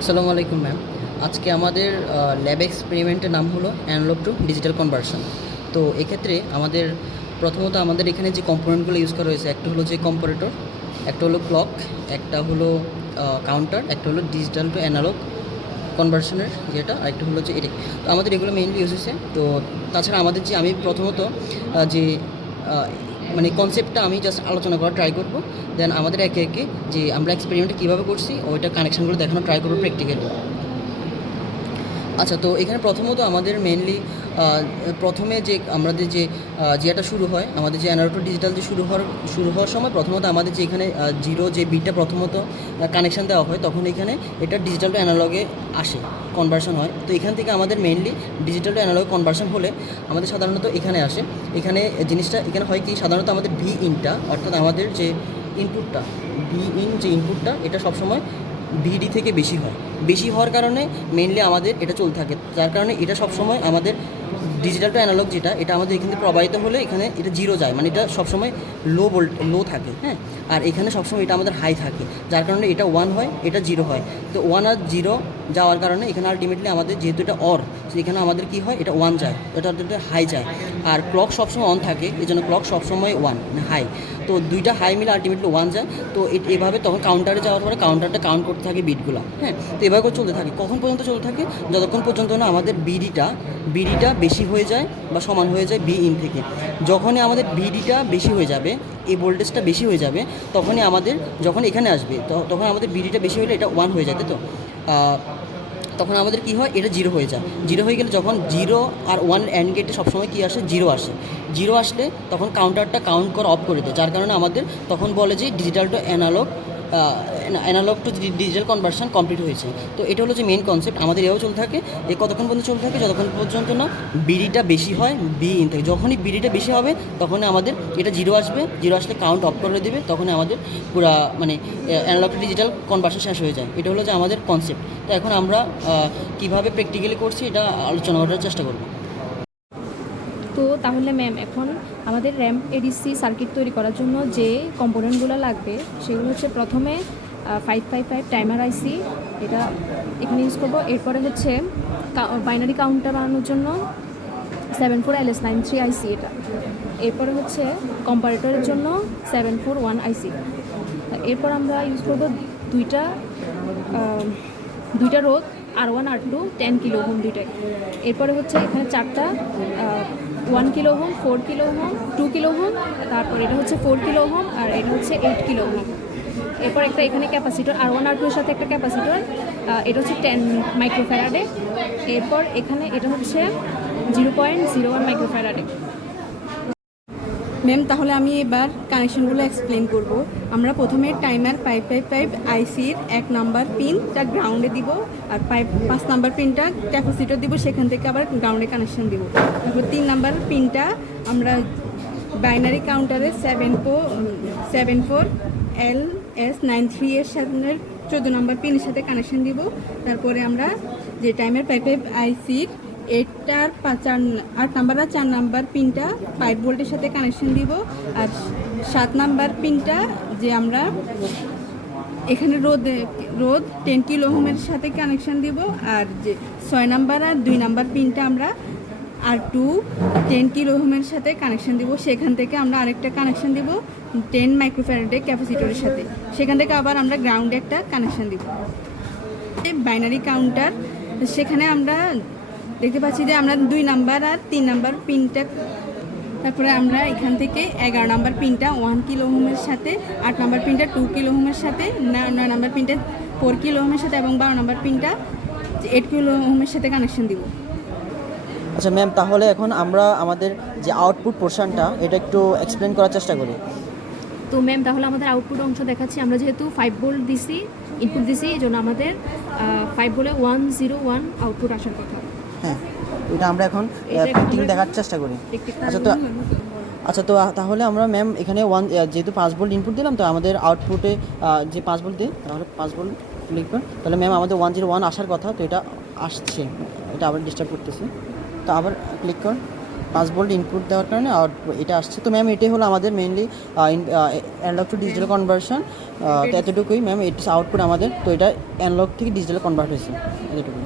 আসসালামু আলাইকুম ম্যাম। আজকে আমাদের ল্যাব এক্সপেরিমেন্টের নাম হলো অ্যানালগ টু ডিজিটাল কনভার্সন। তো এক্ষেত্রে প্রথমত আমাদের এখানে যে কম্পোনেন্টগুলো ইউজ করা হয়েছে, একটা হলো যে কম্পারেটর, একটা হলো ক্লক, একটা হলো কাউন্টার, একটা হলো ডিজিটাল টু অ্যানালগ কনভার্সনের যেটা, আরেকটা হলো যে এটাই। তো আমাদের এগুলো মেইনলি ইউজ হয়েছে। তো তাছাড়া আমাদের যে আমি প্রথমত যে আহ, মানে কনসেপ্টটা আমি জাস্ট আলোচনা করা ট্রাই করবো। দেন আমাদের একে একে যে আমরা এক্সপেরিমেন্টটা কীভাবে করছি ওইটা কানেকশানগুলো দেখানো ট্রাই করবো প্র্যাকটিক্যালি। আচ্ছা, তো এখানে প্রথমত আমাদের মেনলি প্রথমে যে আমাদের যে যেটা শুরু হয়, আমাদের যে অ্যানালগ টু ডিজিটাল যে শুরু হওয়ার সময় প্রথমত আমাদের যে এখানে জিরো যে বিটটা প্রথমত কানেকশান দেওয়া হয়, তখন এখানে এটা ডিজিটাল টু অ্যানালগে আসে, কনভার্সন হয়। তো এখান থেকে আমাদের mainly digital to analogue conversion হলে আমাদের সাধারণত এখানে আসে। এখানে জিনিসটা এখানে হয় কি, সাধারণত আমাদের ভি ইনটা, অর্থাৎ আমাদের যে ইনপুটটা, ভি ইন যে ইনপুটটা, এটা সবসময় ভিডি থেকে বেশি হওয়ার কারণে মেনলি আমাদের এটা চলতে থাকে। যার কারণে এটা সবসময় আমাদের ডিজিটাল টু অ্যানালগ যেটা, এটা আমাদের এখান থেকে প্রবাহিত হলে এখানে এটা জিরো যায়, মানে এটা সবসময় লো থাকে, হ্যাঁ। আর এখানে সবসময় এটা আমাদের হাই থাকে, যার কারণে এটা ওয়ান হয়, এটা জিরো হয়। তো ওয়ান আর জিরো যাওয়ার কারণে এখানে আলটিমেটলি আমাদের যেহেতু এটা অর, সেখানে আমাদের কী হয়, এটা ওয়ান যায়, এটা হাই যায়। আর ক্লক সবসময় অন থাকে, এই জন্য ক্লক সবসময় ওয়ান, হাই। তো দুইটা হাই মিলে আলটিমেটলি ওয়ান যায়। তো এভাবে তখন কাউন্টারে যাওয়ার পরে কাউন্টারটা কাউন্ট করতে থাকে বিটগুলো, হ্যাঁ। তো এভাবে করে চলতে থাকে, কখন পর্যন্ত চলতে থাকে, যতক্ষণ পর্যন্ত না আমাদের বিডিটা বেশি হয়ে যায় বা সমান হয়ে যায় বি ইন থেকে। যখনই আমাদের বিডিটা বেশি হয়ে যাবে, এই ভোল্টেজটা বেশি হয়ে যাবে, তখনই আমাদের যখন এখানে আসবে তখন আমাদের বিডিটা বেশি হলে এটা ওয়ান হয়ে যায়, তাই তো। তখন আমাদের কী হয়, এটা জিরো হয়ে যায়। জিরো হয়ে গেলে যখন জিরো আর ওয়ান অ্যান্ড গেটে সবসময় কী আসে, জিরো আসে। জিরো আসলে তখন কাউন্টারটা কাউন্ট করা অফ করে দেয়, যার কারণে আমাদের তখন বলে যে digital to analogue to digital conversion complete হয়েছে। তো এটা হলো যে মেন কনসেপ্ট, আমাদের এও চলতে থাকে। কতক্ষণ পর্যন্ত চলতে থাকে, যতক্ষণ পর্যন্ত না বিডিটা বেশি হয় বি ইন থেকে। যখনই বিডিটা বেশি হবে তখনই আমাদের এটা জিরো আসবে, জিরো আসলে কাউন্ট অফ করে দেবে, তখনই আমাদের পুরা মানে অ্যানালগ টু ডিজিটাল কনভার্সন শেষ হয়ে যায়। এটা হলো যে আমাদের কনসেপ্ট। তো এখন আমরা কীভাবে প্র্যাকটিক্যালি করছি এটা আলোচনা করার চেষ্টা করব। তো তাহলে ম্যাম, এখন আমাদের র্যাম্প এডিসি সার্কিট তৈরি করার জন্য যে কম্পোনেন্টগুলো লাগবে সেগুলো হচ্ছে প্রথমে 555 টাইমার আইসি, এটা এখানে ইউজ করবো। এরপরে হচ্ছে বাইনারি কাউন্টার বানানোর জন্য 74LS93 আইসি এটা। এরপরে হচ্ছে কম্পারেটরের জন্য 741 আইসি। এরপর আমরা ইউজ করবো দুইটা রোধ, R1 R2 10 কিলো ওহম দুইটাই। এরপরে হচ্ছে এখানে চারটা 1 kilo ohm, 4 kilo ohm, 2 kilo ohm, তারপর এটা হচ্ছে 4 কিলো ওহম, আর এটা হচ্ছে 8 কিলো ওহম। এরপর একটা এখানে ক্যাপাসিটর R1 R2 এর সাথে একটা ক্যাপাসিটর, এটা হচ্ছে 10 মাইক্রোফ্যারাডে। এরপর এখানে এটা হচ্ছে 0.01 মাইক্রোফ্যারাডে। ম্যাম, তাহলে আমি এবার কানেকশনগুলো এক্সপ্লেন করব। আমরা প্রথমে টাইমার 555 আইসির 1 নাম্বার পিনটা গ্রাউন্ডে দিব, আর 5 নাম্বার পিনটা ক্যাপাসিটর দিব, সেখান থেকে আবার গ্রাউন্ডে কানেকশন দিব। তারপর 3 নাম্বার পিনটা আমরা বাইনারি কাউন্টারে 74LS93 এর সাথে 14 নাম্বার পিনের সাথে কানেকশন দিব। তারপরে আমরা যে টাইমার 55 আইসির 8 নাম্বার আর 4 নাম্বার পিনটা 5 ভোল্টের সাথে কানেকশন দিব, আর 7 নাম্বার পিনটা যে আমরা এখানে রোদ 10 কিলো ওহমের সাথে কানেকশন দিব, আর যে 6 নাম্বার আর 2 নাম্বার পিনটা আমরা R2 10 কিলো ওহমের সাথে কানেকশন দিব। সেখান থেকে আমরা আরেকটা কানেকশন দিব 10 মাইক্রোফ্যারাডে ক্যাপাসিটরের সাথে, সেখান থেকে আবার আমরা গ্রাউন্ডে একটা কানেকশন দিব। বাইনারি কাউন্টার, সেখানে আমরা দেখতে পাচ্ছি যে আমরা 2 নাম্বার আর 3 নাম্বার পিনটা, তারপরে আমরা এখান থেকে 11 নাম্বার পিনটা 1 কিলো ওহমের সাথে, 8 নাম্বার পিনটা 2 কিলো ওহমের সাথে, 9 নাম্বার পিনটা 4 কিলো ওহমের সাথে এবং 12 নাম্বার পিনটা 8 কিলো ওহমের সাথে কানেকশন দিব। আচ্ছা ম্যাম, তাহলে এখন আমরা আমাদের যে আউটপুট পোর্শনটা এটা একটু এক্সপ্লেন করার চেষ্টা করি। তো ম্যাম, তাহলে আমাদের আউটপুট অংশ দেখাচ্ছি। আমরা যেহেতু 5 ভোল্ট দিছি, ইনপুট দিছি, এই জন্য আমাদের 5 ভোল্টে 101 আউটপুট আসার কথা। হ্যাঁ, এটা আমরা এখন প্র্যাকটিক্যালি দেখার চেষ্টা করি। তো তাহলে আমরা ম্যাম এখানে যেহেতু 5 ভোল্ট ইনপুট দিলাম, তো আমাদের আউটপুটে যে 5 ভোল্ট দিই, তাহলে 5 ভোল্ট লিখবেন। তাহলে ম্যাম আমাদের 101 আসার কথা, তো এটা আসছে, এটা আবার ডিস্টার্ব করতেছে। তো আবার ক্লিক কর, 5 ভোল্ট ইনপুট দেওয়ার কারণে আউটপুট এটা আসছে। তো ম্যাম এটাই হলো আমাদের mainly analogue to digital conversion. তো এতটুকুই ম্যাম, এটা আউটপুট আমাদের। তো এটা অ্যানালগ থেকে ডিজিটাল কনভার্ট হয়েছে, এতটুকুই।